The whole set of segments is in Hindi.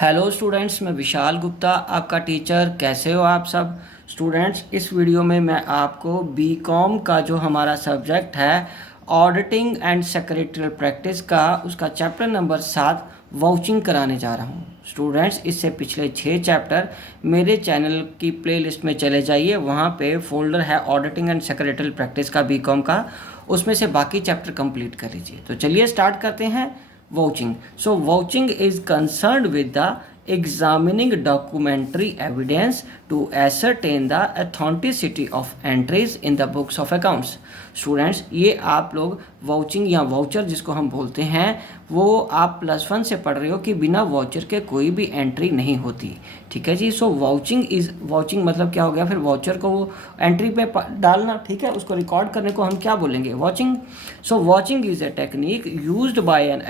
हेलो स्टूडेंट्स, मैं विशाल गुप्ता आपका टीचर। कैसे हो आप सब स्टूडेंट्स? इस वीडियो में मैं आपको बीकॉम का जो हमारा सब्जेक्ट है ऑडिटिंग एंड सेक्रेटरियल प्रैक्टिस का उसका चैप्टर नंबर 7 वाउचिंग कराने जा रहा हूँ। स्टूडेंट्स, इससे पिछले 6 चैप्टर मेरे चैनल की प्लेलिस्ट में चले जाइए, वहाँ पे फोल्डर है ऑडिटिंग एंड सेक्रेटरियल प्रैक्टिस का बीकॉम का, उसमें से बाकी चैप्टर कंप्लीट कर लीजिए। तो चलिए स्टार्ट करते हैं। Vouching. So vouching is concerned with the examining documentary evidence to ascertain the authenticity of entries in the books of accounts. Students, ये आप लोग वाउचिंग या वाउचर जिसको हम बोलते हैं वो आप +1 से पढ़ रहे हो कि बिना वाउचर के कोई भी एंट्री नहीं होती। ठीक है जी। सो वाउचिंग मतलब क्या हो गया? फिर वाउचर को वो एंट्री पे डालना, ठीक है, उसको रिकॉर्ड करने को हम क्या बोलेंगे? Vouching. So vouching is a technique used by an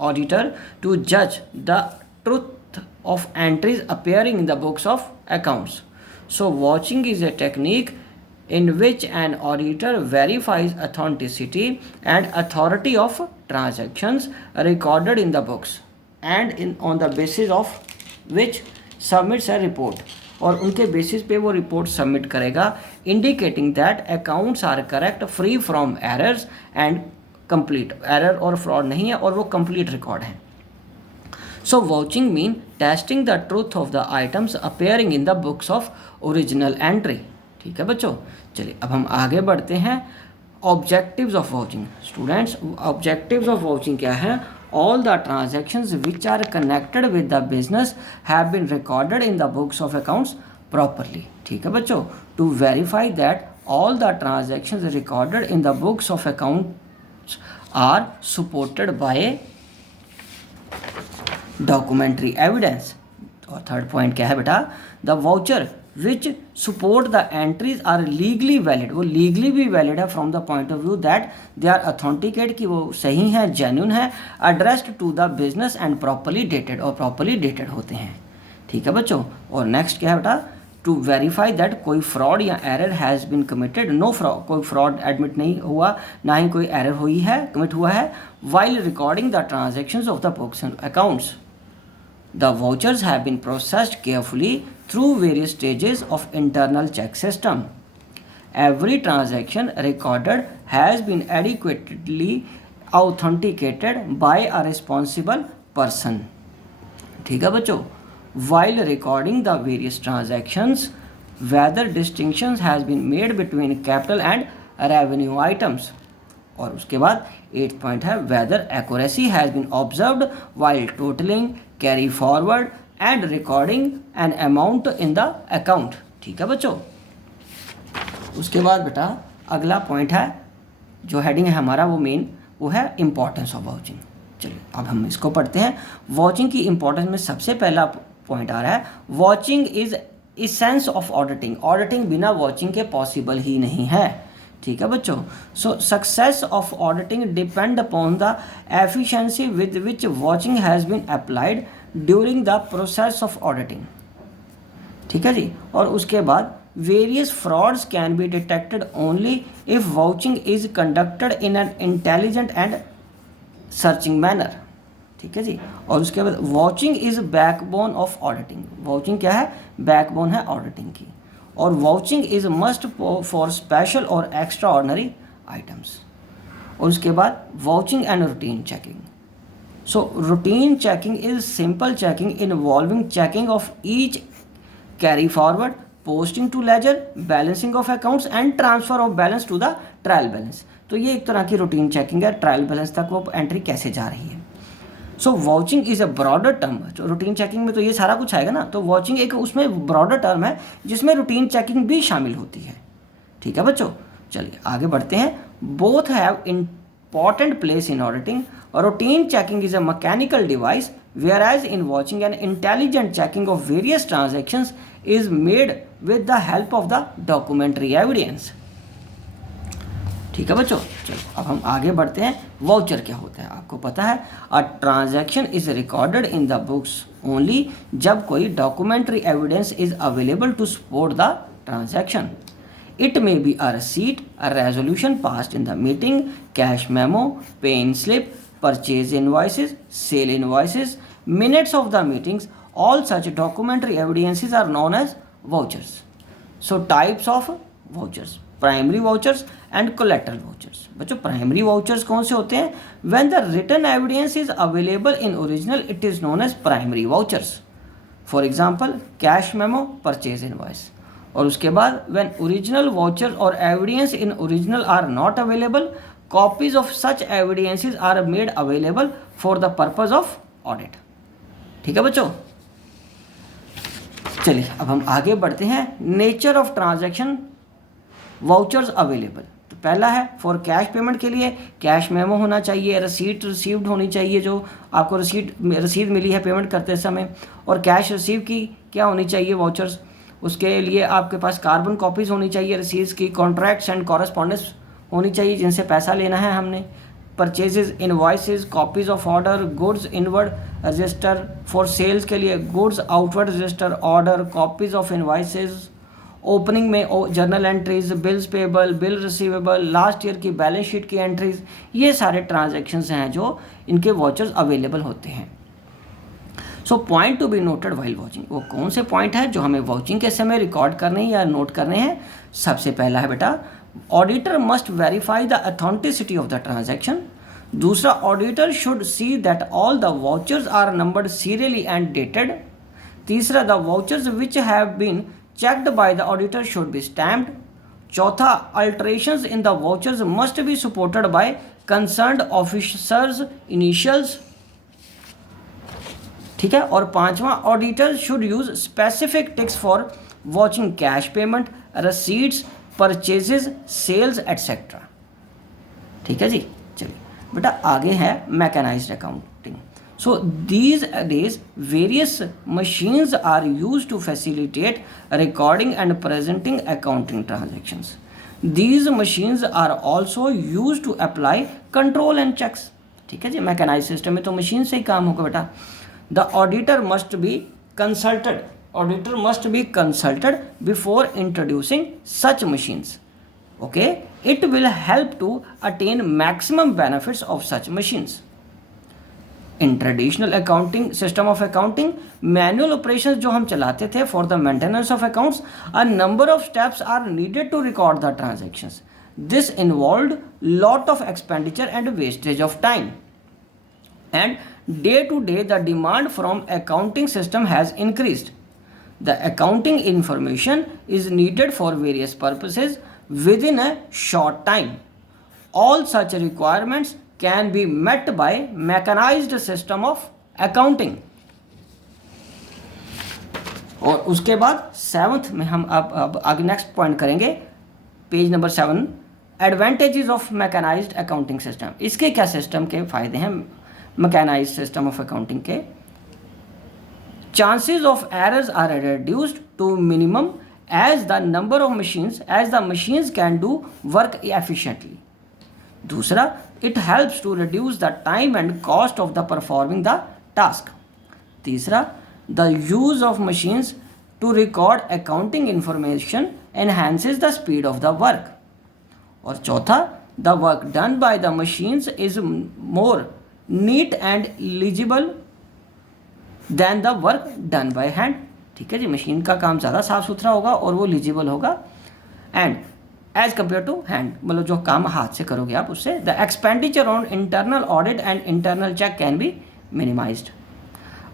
auditor to जज the truth of entries appearing in the books of accounts. So watching is a technique in which an auditor verifies authenticity and authority of transactions recorded in the books and on the basis of which submits a report. और उनके बेसिस पे वो रिपोर्ट सबमिट करेगा, indicating that accounts are correct, free from errors and complete. Error और फ्रॉड नहीं है और वो कंप्लीट रिकॉर्ड है। So vouching mean testing the truth of the items appearing in the books of original entry. ठीक है बच्चों, चलिए अब हम आगे बढ़ते हैं। Objectives of vouching. Students, objectives of vouching क्या है? All the transactions which are connected with the business have been recorded in the books of accounts properly. ठीक है बच्चों, to verify that all the transactions recorded in the books of accounts are supported by documentary evidence. और थर्ड पॉइंट क्या है बेटा? The voucher which support the entries are legally valid. वो लीगली भी वैलिड है from the point of view that they are authenticate, कि वो सही है, जेन्युइन है, addressed to the business and properly dated, और प्रॉपरली डेटेड होते हैं। ठीक है बच्चों। और नेक्स्ट क्या है बेटा? टू वेरीफाई दैट कोई फ्रॉड या error has been committed. No fraud, कोई फ्रॉड एडमिट नहीं हुआ, ना ही कोई एरर हुई है, कमिट हुआ है, while recording the transactions of the books and accounts. The vouchers have been processed carefully through various stages of internal check system. Every transaction recorded has been adequately authenticated by a responsible person. ठीक है बच्चों। While recording the various transactions, whether distinctions has been made between capital and revenue items. और उसके बाद 8th पॉइंट है, whether accuracy has been observed while totalling, carry forward and recording an amount in the account. ठीक है बच्चों। उसके बाद बेटा अगला पॉइंट है, जो हेडिंग है हमारा वो मेन, वो है इंपॉर्टेंस ऑफ वाउचिंग। चलिए अब हम इसको पढ़ते हैं। वाचिंग की इंपॉर्टेंस में सबसे पहला पॉइंट आ रहा है, vouching is essence of auditing. Auditing बिना वाचिंग के पॉसिबल ही नहीं है। ठीक है बच्चों। So success of auditing depend upon the efficiency with which vouching has been applied during the process of auditing. ठीक है जी। और उसके बाद various frauds can be detected only if vouching is conducted in an intelligent and searching manner. ठीक है जी। और उसके बाद vouching is backbone of auditing. Vouching क्या है? बैकबोन है ऑडिटिंग की। और vouching is must for special और एक्स्ट्रा ऑर्डनरी आइटम्स। और उसके बाद vouching and routine checking. So routine checking is simple checking involving checking of each carry forward, posting to ledger, balancing of accounts and transfer of balance to the trial balance. तो ये एक तरह की रूटीन चेकिंग है, ट्रायल बैलेंस तक वो एंट्री कैसे जा रही है। सो vouching is a broader term. तो रूटीन चेकिंग में तो ये सारा कुछ आएगा ना, तो वाचिंग एक उसमें ब्रॉडर टर्म है जिसमें रूटीन चेकिंग भी शामिल होती है। ठीक है बच्चों। चलिए आगे बढ़ते हैं। Both have important place in auditing. Routine checking is a mechanical device whereas in vouching an intelligent checking of various transactions is made with the help of the documentary evidence. ठीक है बच्चों। चलो अब हम आगे बढ़ते हैं। वाउचर क्या होता है आपको पता है? A transaction is recorded in the books only जब कोई documentary evidence is available to support the transaction. It may be a receipt, a resolution passed in the meeting, cash memo, pay in slip, purchase invoices, sale invoices, minutes of the meetings. All such documentary evidences are known as vouchers. So types of vouchers, primary vouchers and collateral vouchers. बच्चों प्राइमरी वाउचर्स कौन से होते हैं? When the written evidence is available in original it is known as primary vouchers. For example cash memo, purchase invoice. और उसके बाद व्हेन ओरिजिनल वाउचर और evidence in original are not available, copies of such evidences are made available for the purpose of audit. ठीक है बच्चों, चलिए अब हम आगे बढ़ते हैं. Nature of transaction vouchers available. तो पहला है फॉर कैश पेमेंट के लिए कैश मेमो होना चाहिए, रसीट रिसीव्ड होनी चाहिए, जो आपको रसीद मिली है पेमेंट करते समय. और कैश रिसीव की क्या होनी चाहिए वाउचर्स, उसके लिए आपके पास कार्बन कॉपीज़ होनी चाहिए रसीद की. कॉन्ट्रैक्ट्स एंड कॉरेस्पॉन्डेंस होनी चाहिए जिनसे पैसा लेना है हमने. Purchases, invoices, copies of order, goods inward register. For sales के लिए goods outward register, order, copies of invoices. Opening में journal entries, bills payable, bill receivable, last year की बैलेंस शीट की एंट्रीज. ये सारे ट्रांजैक्शंस हैं जो इनके वाउचर्स अवेलेबल होते हैं. So point to be noted while watching. वो कौन से पॉइंट है जो हमें वाचिंग के समय रिकॉर्ड करने या नोट करने हैं? सबसे पहला है बेटा, auditor must verify the authenticity of the transaction. दूसरा, auditor should see that all the vouchers are numbered serially and dated. तीसरा, the vouchers which have been checked by the auditor should be stamped. चौथा, alterations in the vouchers must be supported by concerned officers initials. ठीक है. और पांचवा, auditors should use specific ticks for vouching cash payment, receipts, purchases, sales etcetera. ठीक है जी. चलिए बेटा आगे है mechanised accounting. So these days various machines are used to facilitate recording and presenting accounting transactions. These machines are also used to apply control and checks. ठीक है जी. मैकेनाइज सिस्टम में तो मशीन से ही काम होगा बेटा. The auditor must be consulted. Auditor must be consulted before introducing such machines. Okay, it will help to attain maximum benefits of such machines. In traditional accounting system of accounting, manual operations जो हम चलाते थे for the maintenance of accounts, a number of steps are needed to record the transactions. This involved lot of expenditure and wastage of time. And day to day the demand from accounting system has increased. The accounting information is needed for various purposes within a short time. All such requirements can be met by mechanized system of accounting. और उसके बाद 7th में हम अब आगे नेक्स्ट पॉइंट करेंगे, page number 7, advantages of mechanised accounting system. इसके क्या सिस्टम के फायदे हैं मैकेनाइज्ड सिस्टम ऑफ अकाउंटिंग के? Chances of errors are reduced to minimum as the number of machines can do work efficiently. दूसरा, it helps to reduce the time and cost of the performing the task. तीसरा, the use of machines to record accounting information enhances the speed of the work. और चौथा, the work done by the machines is more neat and legible than the work done by hand. ठीक है जी. मशीन का काम ज़्यादा साफ सुथरा होगा और वो लीजिबल होगा and as compare to hand, मतलब जो काम हाथ से करोगे आप उससे. The expenditure on internal audit and internal check can be minimised.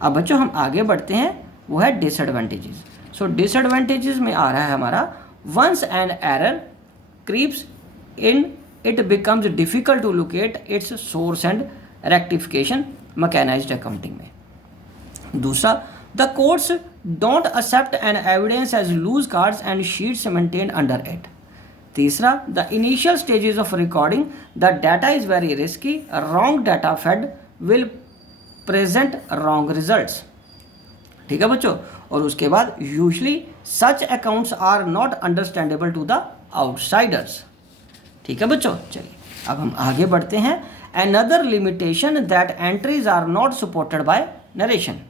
अब बच्चों हम आगे बढ़ते हैं, वो है डिसएडवांटेजेस. सो डिसएडवांटेजेस में आ रहा है हमारा, once an error creeps in it becomes difficult to locate its source and rectification mechanised accounting में. दूसरा, the courts don't accept an evidence as loose cards and sheets maintained under it. तीसरा, the initial stages of recording the data is very risky, wrong data fed will present wrong results. ठीक है बच्चों. और उसके बाद usually such accounts are not understandable to the outsiders. ठीक है बच्चों. चलिए अब हम आगे बढ़ते हैं. Another limitation that entries are not supported by narration.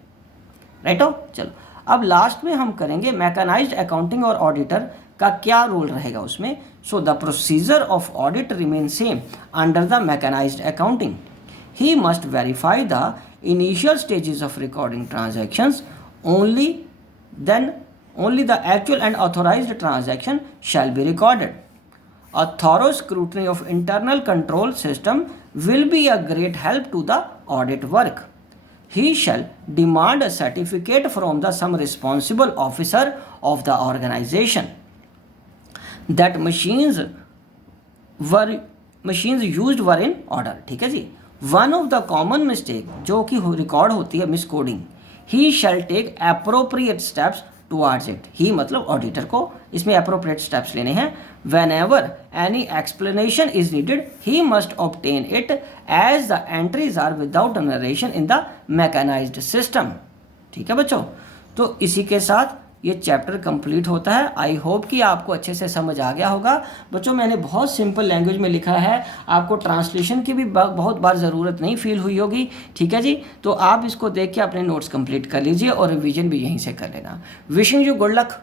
Right हो. चलो अब लास्ट में हम करेंगे मैकेनाइज्ड अकाउंटिंग और ऑडिटर का क्या रोल रहेगा उसमें. So the procedure of audit remain same under the mechanised accounting. He must verify the initial stages of recording transactions, only the actual and authorized transaction shall be recorded. A thorough scrutiny of internal control system will be a great help to the audit work. He shall demand a certificate from some responsible officer of the organization that machines used were in order. ठीक है जी. One of the common mistake जो कि रिकॉर्ड होती है मिसकोडिंग, he shall take appropriate steps towards it. ही मतलब ऑडिटर को इसमें appropriate steps लेने हैं. Whenever any explanation is needed, he must obtain it as the entries are without narration in the mechanized system. ठीक है बच्चों. तो इसी के साथ ये चैप्टर कंप्लीट होता है. आई होप कि आपको अच्छे से समझ आ गया होगा. बच्चों मैंने बहुत सिंपल लैंग्वेज में लिखा है, आपको ट्रांसलेशन की भी बहुत बार ज़रूरत नहीं फील हुई होगी. ठीक है जी. तो आप इसको देख के अपने नोट्स कंप्लीट कर लीजिए और रिवीजन भी यहीं से कर लेना. Wishing you good luck.